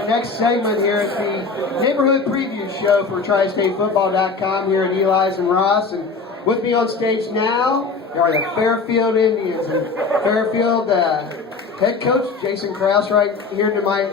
our next segment here at the Neighborhood Preview Show for tristatefootball.com here at Eli's and Ross. And with me on stage now are the Fairfield Indians. And Fairfield head coach Jason Krausen right here to my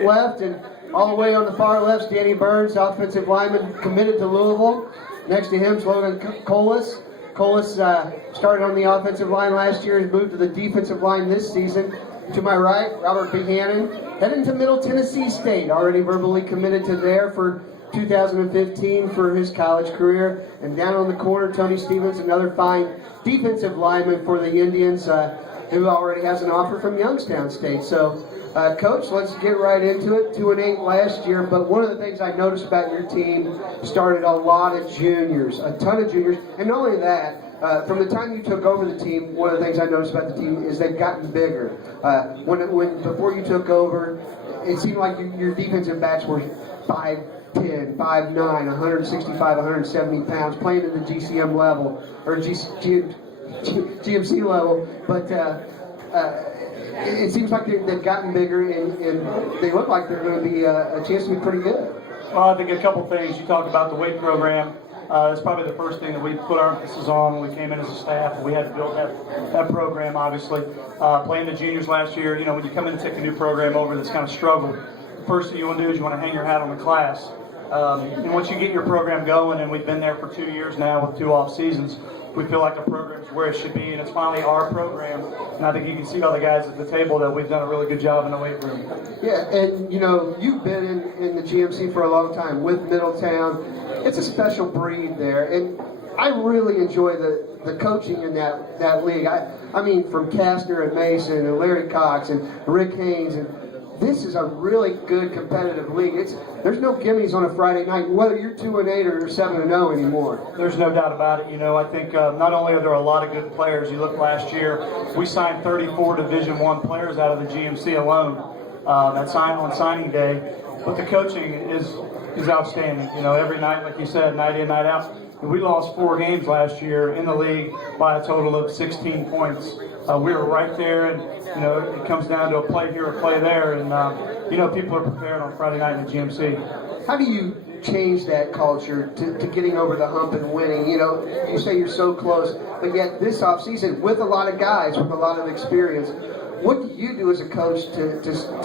left. And all the way on the far left, Danny Burns, offensive lineman committed to Louisville. Next to him is Logan Colas. Colas started on the offensive line last year and moved to the defensive line this season. To my right, Robert Behannon, heading to Middle Tennessee State, already verbally committed to there for 2015 for his college career. And down on the corner, Tony Stevens, another fine defensive lineman for the Indians, who already has an offer from Youngstown State. So, Coach, let's get right into it. 2-8 last year, but one of the things I noticed about your team started a lot of juniors, a ton of juniors, and not only that, from the time you took over the team, one of the things I noticed about the team is they've gotten bigger. Before you took over, it seemed like your defensive backs were 5'10", 5'9", 165, 170 pounds, playing at the GCM level, or GMC level, but it seems like they've gotten bigger, and they look like they're going to be a chance to be pretty good. Well, I think a couple things. You talked about the weight program. It's probably the first thing that we put our emphasis on when we came in as a staff. We had to build that program, obviously. Playing the juniors last year, when you come in and take a new program over that's kind of struggled, the first thing you want to do is you want to hang your hat on the class. And once you get your program going, and we've been there for 2 years now with 2 off seasons, we feel like the program's where it should be, and it's finally our program. And I think you can see all the guys at the table that we've done a really good job in the weight room. Yeah, and you've been in the GMC for a long time with Middletown. It's a special breed there, and I really enjoy the coaching in that league. I mean, from Kastner and Mason and Larry Cox and Rick Haynes, and this is a really good competitive league. There's no gimmies on a Friday night, whether you're 2-8 or 7-0 anymore. There's no doubt about it. I think not only are there a lot of good players. You look last year, we signed 34 Division I players out of the GMC alone on signing day. But the coaching is outstanding. Every night, like you said, night in, night out. We lost 4 games last year in the league by a total of 16 points. We were right there, and it comes down to a play here, a play there, and people are prepared on Friday night in the GMC. How do you change that culture to getting over the hump and winning? You say you're so close, but yet this offseason, with a lot of guys with a lot of experience, what do you do as a coach to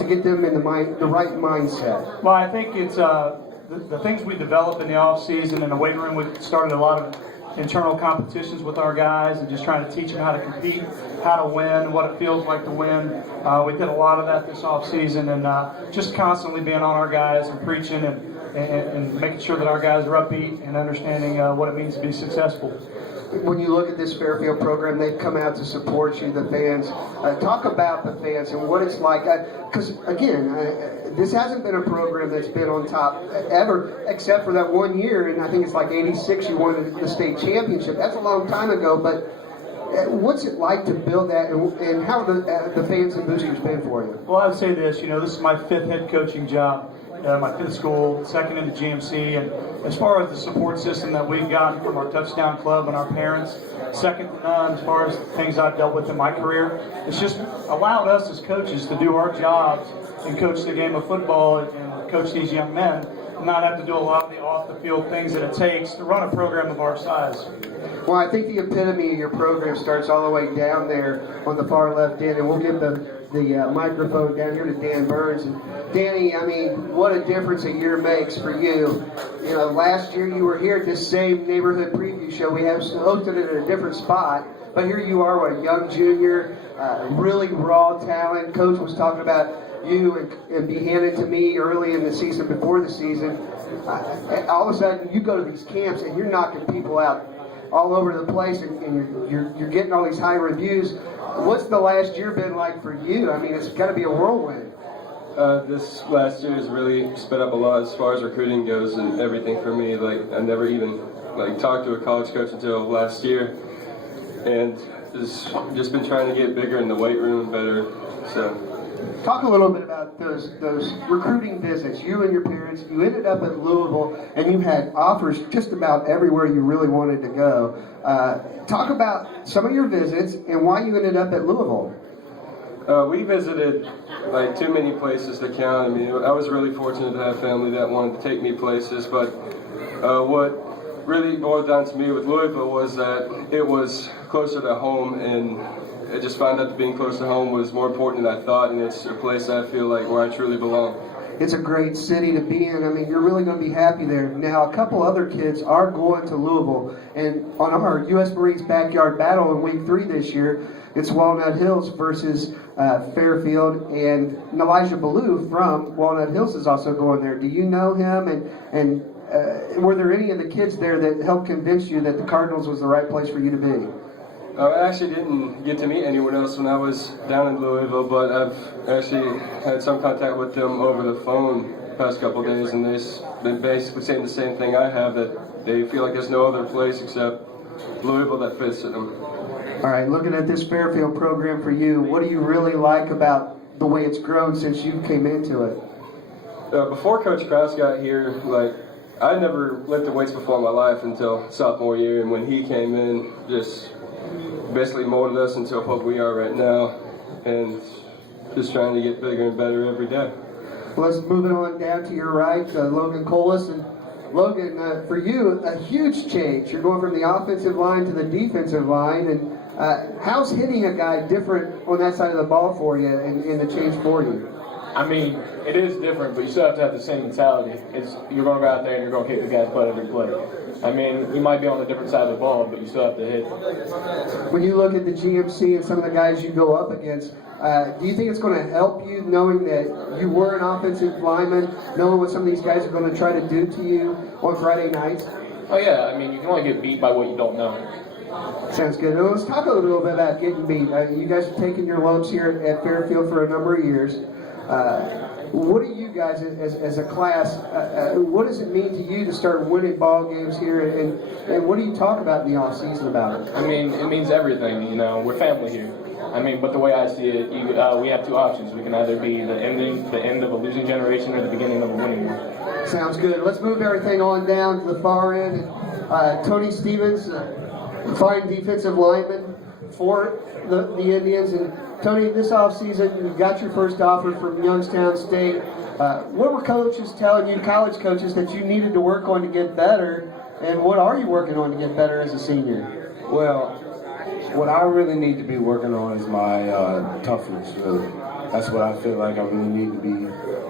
get them in the right mindset? Well, I think it's the things we develop in the off season in the weight room. We started a lot of internal competitions with our guys and just trying to teach them how to compete, how to win, what it feels like to win. We did a lot of that this off season, and just constantly being on our guys and preaching and making sure that our guys are upbeat and understanding what it means to be successful. When you look at this Fairfield program, they've come out to support you, the fans. Talk about the fans and what it's like. Because, again, this hasn't been a program that's been on top ever, except for that 1 year, and I think it's like 86 you won the state championship. That's a long time ago, but what's it like to build that, and how have the fans and boosters been for you? Well, I would say this, this is my 5th head coaching job. My 5th school, 2nd in the GMC, and as far as the support system that we've gotten from our touchdown club and our parents, second to none as far as things I've dealt with in my career. It's just allowed us as coaches to do our jobs and coach the game of football and coach these young men, and not have to do a lot of the off-the-field things that it takes to run a program of our size. Well, I think the epitome of your program starts all the way down there on the far left end, and we'll give the microphone down here to Dan Burns. And Danny, I mean, what a difference a year makes for you. Last year you were here at this same neighborhood preview show. We have hosted it at a different spot, but here you are, a young junior, really raw talent. Coach was talking about you and Behannon to me early in the season, before the season. All of a sudden, you go to these camps and you're knocking people out all over the place, and you're getting all these high reviews. What's the last year been like for you? I mean, it's got to be a whirlwind. This last year has really sped up a lot as far as recruiting goes and everything for me. I never even talked to a college coach until last year, and just been trying to get bigger in the weight room, better. So. Talk a little bit about those recruiting visits. You and your parents, you ended up at Louisville, and you had offers just about everywhere you really wanted to go. Talk about some of your visits and why you ended up at Louisville. We visited like too many places to count. I mean, I was really fortunate to have family that wanted to take me places, but what really boiled down to me with Louisville was that it was closer to home, and I just found out that being close to home was more important than I thought, and it's a place I feel like where I truly belong. It's a great city to be in. I mean, you're really going to be happy there. Now, a couple other kids are going to Louisville, and on our U.S. Marines backyard battle in week 3 this year, it's Walnut Hills versus Fairfield, and Elijah Ballou from Walnut Hills is also going there. Do you know him, and were there any of the kids there that helped convince you that the Cardinals was the right place for you to be? I actually didn't get to meet anyone else when I was down in Louisville, but I've actually had some contact with them over the phone the past couple of days, and they're basically saying the same thing I have, that they feel like there's no other place except Louisville that fits them. All right, looking at this Fairfield program for you, what do you really like about the way it's grown since you came into it? Before Coach Krausen got here, I never lifted weights before in my life until sophomore year, and when he came in, just basically molded us into what we are right now, and just trying to get bigger and better every day. Well, let's move it on down to your right, Logan Colas. And Logan, for you, a huge change. You're going from the offensive line to the defensive line, and how's hitting a guy different on that side of the ball for you and the change for you? I mean, it is different, but you still have to have the same mentality. You're going to go out there and you're going to kick the guy's butt every play. I mean, you might be on a different side of the ball, but you still have to hit. When you look at the GMC and some of the guys you go up against, do you think it's going to help you knowing that you were an offensive lineman, knowing what some of these guys are going to try to do to you on Friday nights? Oh, yeah. I mean, you can only get beat by what you don't know. Sounds good. Well, let's talk a little bit about getting beat. You guys have taken your lumps here at Fairfield for a number of years. What do you guys, as a class, what does it mean to you to start winning ball games here, and what do you talk about in the off season about it? I mean, it means everything. You know, we're family here. I mean, but the way I see it, we have two options. We can either be the end of a losing generation, or the beginning of a winning one. Sounds good. Let's move everything on down to the far end. Tony Stevens, fine defensive lineman for the Indians. And Tony, this offseason, you got your first offer from Youngstown State. What were coaches telling you, college coaches, that you needed to work on to get better, and what are you working on to get better as a senior? Well, what I really need to be working on is my toughness, really. That's what I feel like I really need to be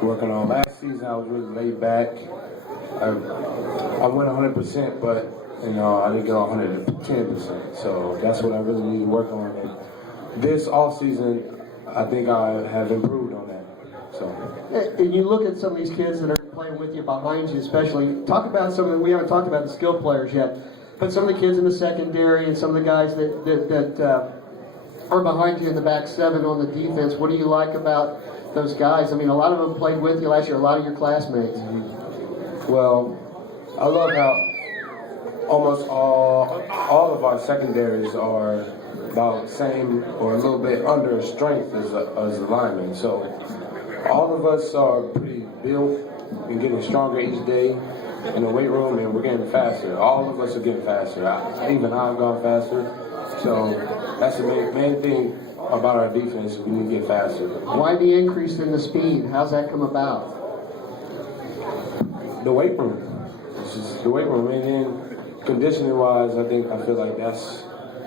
working on. Last season, I was really laid back. I went 100%, but I didn't go 110%. So that's what I really need to work on. And this off season, I think I have improved on that. So. And you look at some of these kids that are playing with you, behind you especially. Talk about some of we haven't talked about the skill players yet, but some of the kids in the secondary and some of the guys that are behind you in the back seven on the defense. What do you like about those guys? I mean, a lot of them played with you last year, a lot of your classmates. Well, I love how almost all of our secondaries are about the same or a little bit under strength as a lineman. So all of us are pretty built and getting stronger each day in the weight room, and we're getting faster. All of us are getting faster. Even I've gone faster. So that's the main thing about our defense. We need to get faster. Why the increase in the speed? How's that come about? The weight room. It's just the weight room, and then conditioning-wise, I feel like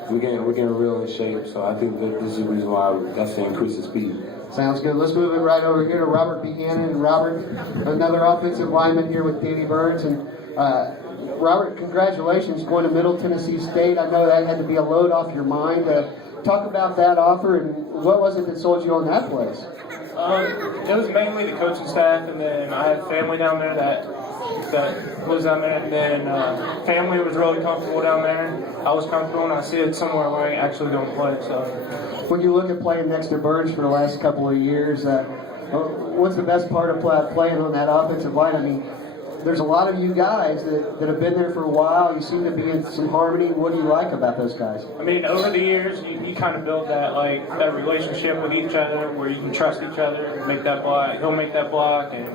we're getting real in shape. So I think that this is the reason why that's the increase in speed. Sounds good. Let's move it right over here to Robert Buchanan. And Robert, another offensive lineman here with Danny Burns. And Robert, congratulations going to Middle Tennessee State. I know that had to be a load off your mind. Talk about that offer, and what was it that sold you on that place? It was mainly the coaching staff, and then I had family down there that lives down there, and then family was really comfortable down there. I was comfortable, and I see it somewhere where I actually don't play. So, when you look at playing next to Burns for the last couple of years, what's the best part of playing on that offensive line? I mean, there's a lot of you guys that have been there for a while. You seem to be in some harmony. What do you like about those guys? I mean, over the years, you kind of build that relationship with each other where you can trust each other, make that block, he'll make that block, and